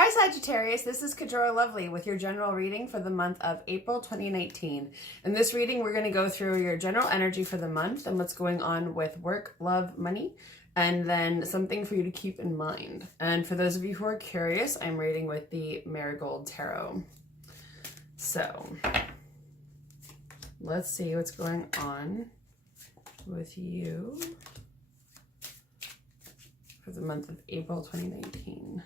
Hi Sagittarius, this is Kajora Lovely with your general reading for the month of April 2019. In this reading, we're going to go through your general energy for the month and what's going on with work, love, money, and then something for you to keep in mind. And for those of you who are curious, I'm reading with the Marigold Tarot. So, let's see what's going on with you for the month of April 2019.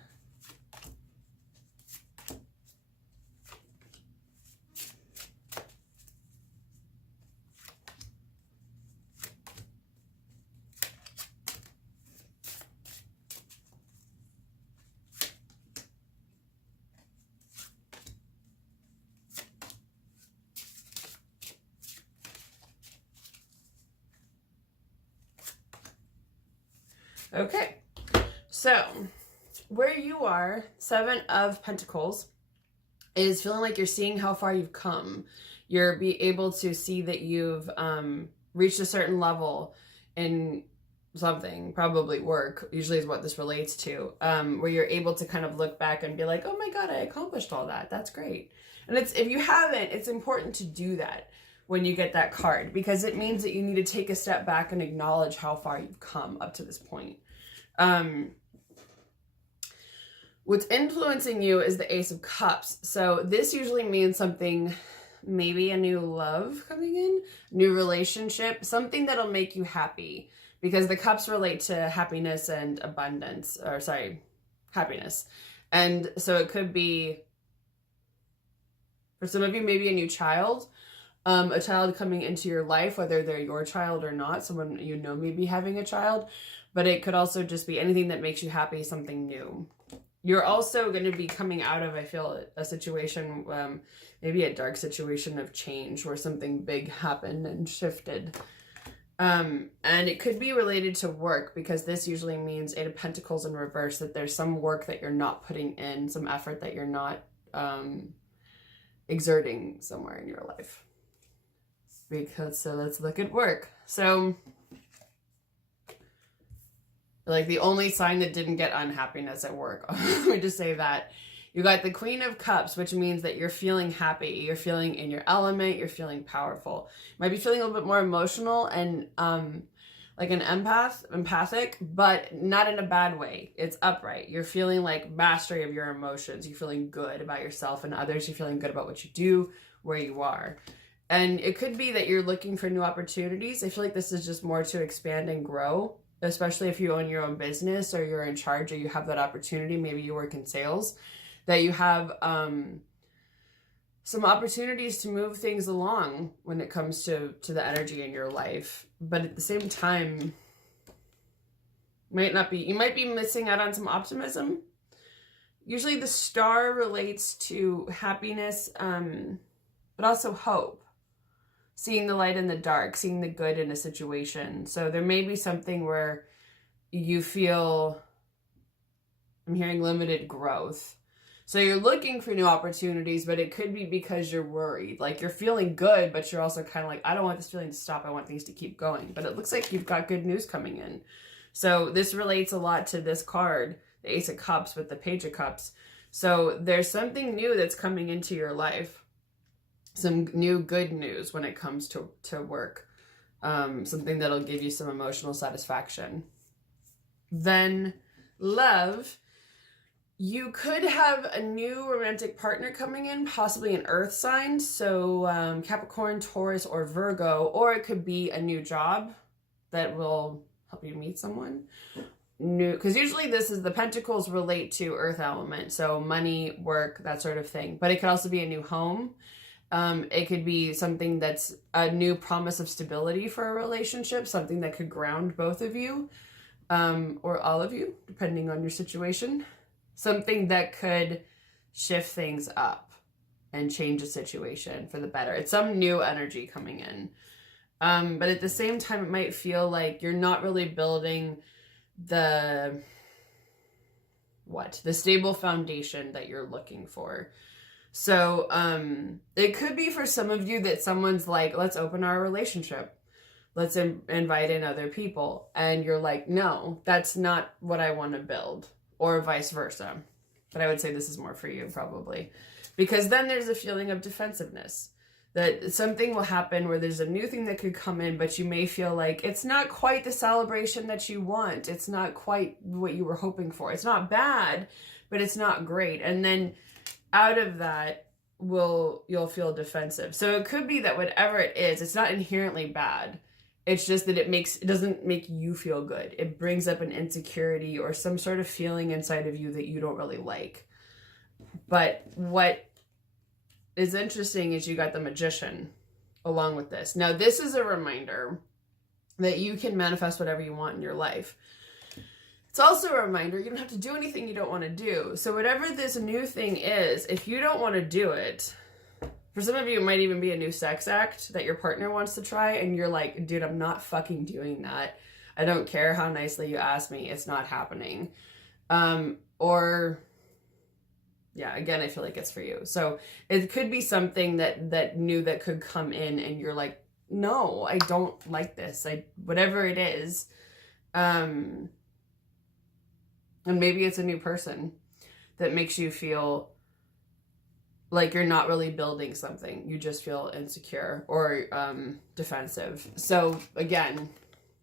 Okay, so where you are, Seven of Pentacles, is feeling like you're seeing how far you've come. You're be able to see that you've reached a certain level in something, probably work, usually is what this relates to, where you're able to kind of look back and be like, oh my God, I accomplished all that. That's great. And if you haven't, it's important to do that when you get that card, because it means that you need to take a step back and acknowledge how far you've come up to this point. What's influencing you is the Ace of Cups. So this usually means something, maybe a new love coming in, new relationship, something that'll make you happy, because the cups relate to happiness and abundance, or sorry, happiness. And so it could be, for some of you, maybe a new child, a child coming into your life, whether they're your child or not, someone you know may be having a child, but it could also just be anything that makes you happy, something new. You're also going to be coming out of, I feel, a situation, maybe a dark situation of change where something big happened and shifted. And it could be related to work, because this usually means Eight of Pentacles in reverse, that there's some work that you're not putting in, some effort that you're not exerting somewhere in your life. So let's look at work. So, like, the only sign that didn't get unhappiness at work, let me just say that. You got the Queen of Cups, which means that you're feeling happy, you're feeling in your element, you're feeling powerful. You might be feeling a little bit more emotional and like an empathic, but not in a bad way. It's upright. You're feeling like mastery of your emotions. You're feeling good about yourself and others. You're feeling good about what you do, where you are. And it could be that you're looking for new opportunities. I feel like this is just more to expand and grow, especially if you own your own business or you're in charge or you have that opportunity. Maybe you work in sales, that you have some opportunities to move things along when it comes to the energy in your life. But at the same time, you might be missing out on some optimism. Usually the star relates to happiness, but also hope. Seeing the light in the dark, seeing the good in a situation. So there may be something where you feel, I'm hearing limited growth. So you're looking for new opportunities, but it could be because you're worried. Like, you're feeling good, but you're also kind of like, I don't want this feeling to stop. I want things to keep going. But it looks like you've got good news coming in. So this relates a lot to this card, the Ace of Cups with the Page of Cups. So there's something new that's coming into your life. Some new good news when it comes to work. Something that'll give you some emotional satisfaction. Then love. You could have a new romantic partner coming in, possibly an earth sign. So Capricorn, Taurus, or Virgo. Or it could be a new job that will help you meet someone new. Because usually the Pentacles relate to earth element. So money, work, that sort of thing. But it could also be a new home. It could be something that's a new promise of stability for a relationship, something that could ground both of you, or all of you, depending on your situation. Something that could shift things up and change a situation for the better. It's some new energy coming in. But at the same time, it might feel like you're not really building the stable foundation that you're looking for. So it could be for some of you that someone's like, let's open our relationship. Let's invite in other people. And you're like, no, that's not what I want to build. Or vice versa. But I would say this is more for you probably. Because then there's a feeling of defensiveness. That something will happen where there's a new thing that could come in, but you may feel like it's not quite the celebration that you want. It's not quite what you were hoping for. It's not bad, but it's not great. And then out of that, you'll feel defensive. So it could be that whatever it is, it's not inherently bad. It's just that it doesn't make you feel good. It brings up an insecurity or some sort of feeling inside of you that you don't really like. But what is interesting is you got the Magician along with this. Now, this is a reminder that you can manifest whatever you want in your life. It's also a reminder you don't have to do anything you don't want to do. So whatever this new thing is, if you don't want to do it, for some of you, it might even be a new sex act that your partner wants to try, and you're like, dude, I'm not fucking doing that. I don't care how nicely you ask me. It's not happening. Yeah, again, I feel like it's for you. So it could be something that new that could come in and you're like, no, I don't like this. Whatever it is. And maybe it's a new person that makes you feel like you're not really building something. You just feel insecure or defensive. So again,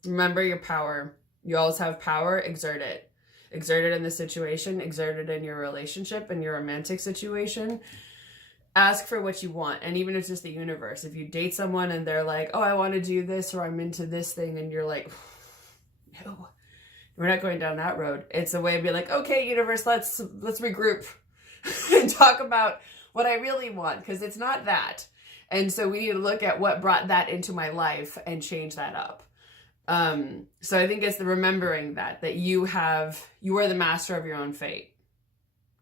remember your power. You always have power. Exert it. Exert it in the situation, exert it in your relationship, in your romantic situation. Ask for what you want. And even if it's just the universe, if you date someone and they're like, oh, I want to do this or I'm into this thing, and you're like, no, we're not going down that road. It's a way of being like, okay, universe, let's regroup and talk about what I really want, because it's not that. And so we need to look at what brought that into my life and change that up. So I think it's the remembering that you are the master of your own fate.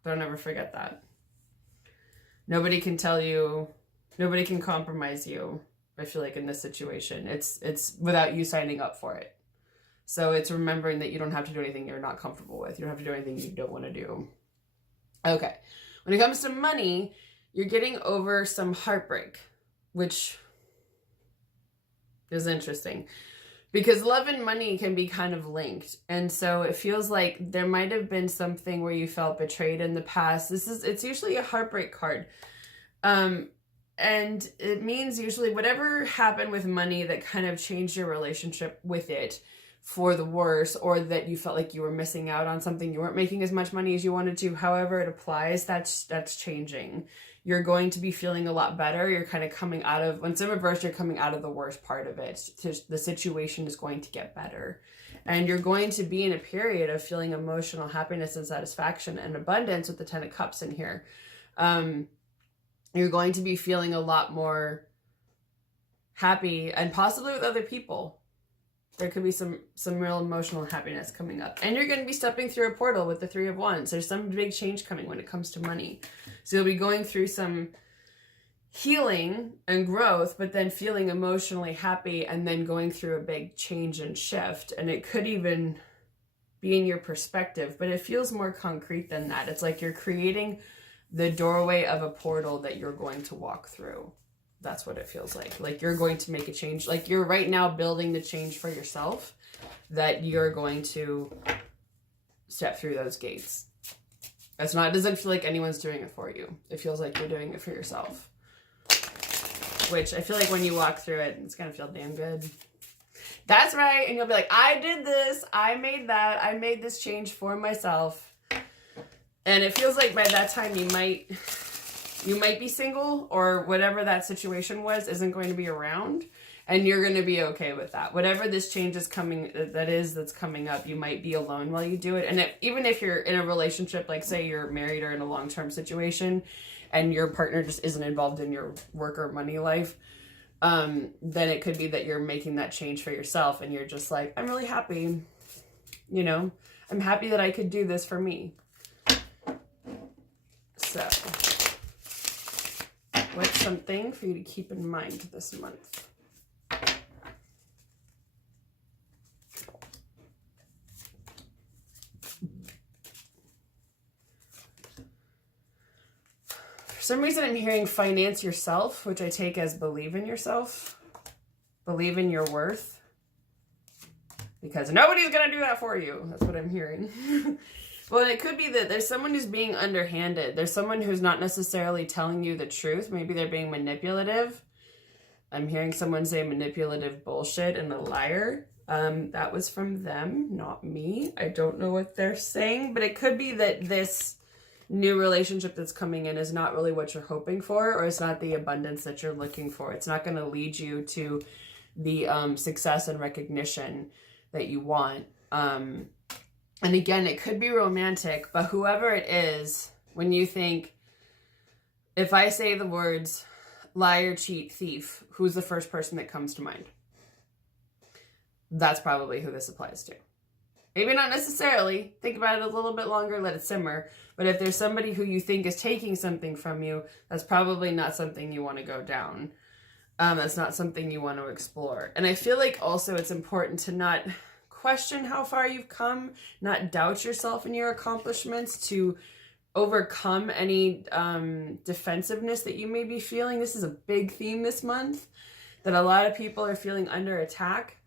Don't ever forget that. Nobody can tell you, nobody can compromise you. I feel like in this situation, it's without you signing up for it. So it's remembering that you don't have to do anything you're not comfortable with. You don't have to do anything you don't want to do. Okay. When it comes to money, you're getting over some heartbreak, which is interesting. Because love and money can be kind of linked. And so it feels like there might have been something where you felt betrayed in the past. It's usually a heartbreak card. And it means usually whatever happened with money that kind of changed your relationship with it for the worse, or that you felt like you were missing out on something, you weren't making as much money as you wanted to. However it applies, that's changing. You're going to be feeling a lot better. You're kind of coming out of, when it's in reverse, you're coming out of the worst part of it. The situation is going to get better. And you're going to be in a period of feeling emotional happiness and satisfaction and abundance with the 10 of Cups in here. You're going to be feeling a lot more happy, and possibly with other people. There could be some real emotional happiness coming up. And you're going to be stepping through a portal with the 3 of Wands. There's some big change coming when it comes to money. So you'll be going through some healing and growth, but then feeling emotionally happy, and then going through a big change and shift. And it could even be in your perspective, but it feels more concrete than that. It's like you're creating the doorway of a portal that you're going to walk through. That's what it feels like. Like you're going to make a change. Like you're right now building the change for yourself, that you're going to step through those gates. It doesn't feel like anyone's doing it for you. It feels like you're doing it for yourself. Which I feel like when you walk through it, it's going to feel damn good. That's right. And you'll be like, I did this. I made that. I made this change for myself. And it feels like by that time you might be single, or whatever that situation was isn't going to be around, and you're going to be okay with that. Whatever this change is that's coming up, you might be alone while you do it. And even if you're in a relationship, like say you're married or in a long-term situation and your partner just isn't involved in your work or money life, then it could be that you're making that change for yourself, and you're just like, I'm really happy. I'm happy that I could do this for me. So what's something for you to keep in mind this month? For some reason, I'm hearing finance yourself, which I take as believe in yourself. Believe in your worth. Because nobody's going to do that for you. That's what I'm hearing. Well, it could be that there's someone who's being underhanded. There's someone who's not necessarily telling you the truth. Maybe they're being manipulative. I'm hearing someone say manipulative bullshit and a liar. That was from them, not me. I don't know what they're saying, but it could be that this new relationship that's coming in is not really what you're hoping for, or it's not the abundance that you're looking for. It's not going to lead you to the success and recognition that you want. And again, it could be romantic, but whoever it is, when you think, if I say the words liar, cheat, thief, who's the first person that comes to mind? That's probably who this applies to. Maybe not necessarily. Think about it a little bit longer, let it simmer. But if there's somebody who you think is taking something from you, that's probably not something you want to go down. That's not something you want to explore. And I feel like also it's important to not question how far you've come, not doubt yourself and your accomplishments, to overcome any defensiveness that you may be feeling. This is a big theme this month, that a lot of people are feeling under attack.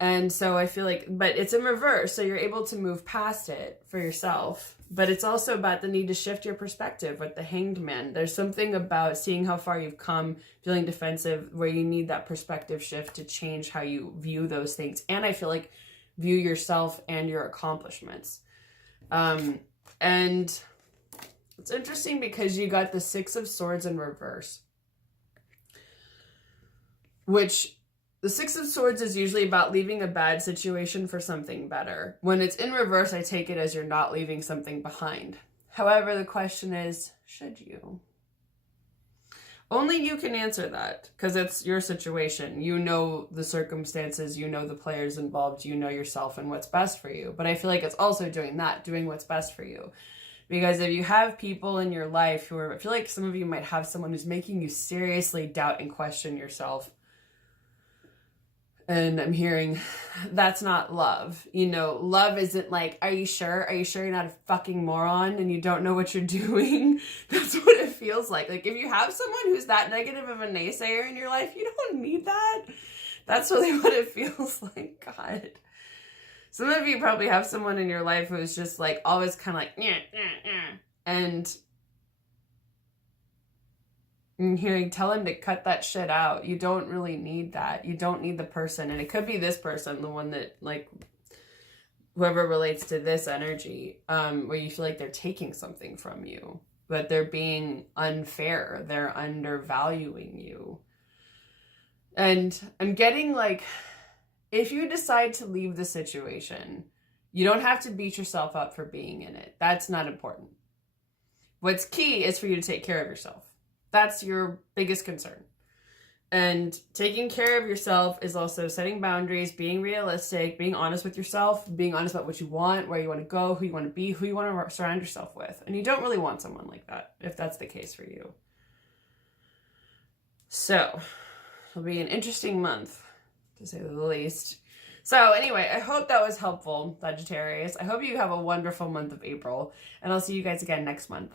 And so I feel like, but it's in reverse, so you're able to move past it for yourself. But it's also about the need to shift your perspective with the Hanged Man. There's something about seeing how far you've come, feeling defensive, where you need that perspective shift to change how you view those things. And I feel like view yourself and your accomplishments. And it's interesting because you got the Six of Swords in reverse, which the Six of Swords is usually about leaving a bad situation for something better. When it's in reverse, I take it as you're not leaving something behind. However, the question is, should you? Only you can answer that, because it's your situation. You know the circumstances, you know the players involved, you know yourself and what's best for you. But I feel like it's also doing what's best for you. Because if you have people in your life who are, I feel like some of you might have someone who's making you seriously doubt and question yourself. And I'm hearing, that's not love. You know, love isn't like, are you sure? Are you sure you're not a fucking moron and you don't know what you're doing? That's what it feels like. Like, if you have someone who's that negative of a naysayer in your life, you don't need that. That's really what it feels like. God. Some of you probably have someone in your life who's just like, always kind of like, and I'm hearing, tell him to cut that shit out. You don't really need that. You don't need the person. And it could be this person, the one that, like, whoever relates to this energy, where you feel like they're taking something from you, but they're being unfair. They're undervaluing you. And I'm getting, like, if you decide to leave the situation, you don't have to beat yourself up for being in it. That's not important. What's key is for you to take care of yourself. That's your biggest concern. And taking care of yourself is also setting boundaries, being realistic, being honest with yourself, being honest about what you want, where you want to go, who you want to be, who you want to surround yourself with. And you don't really want someone like that, if that's the case for you. So, it'll be an interesting month, to say the least. So anyway, I hope that was helpful, Sagittarius. I hope you have a wonderful month of April, and I'll see you guys again next month.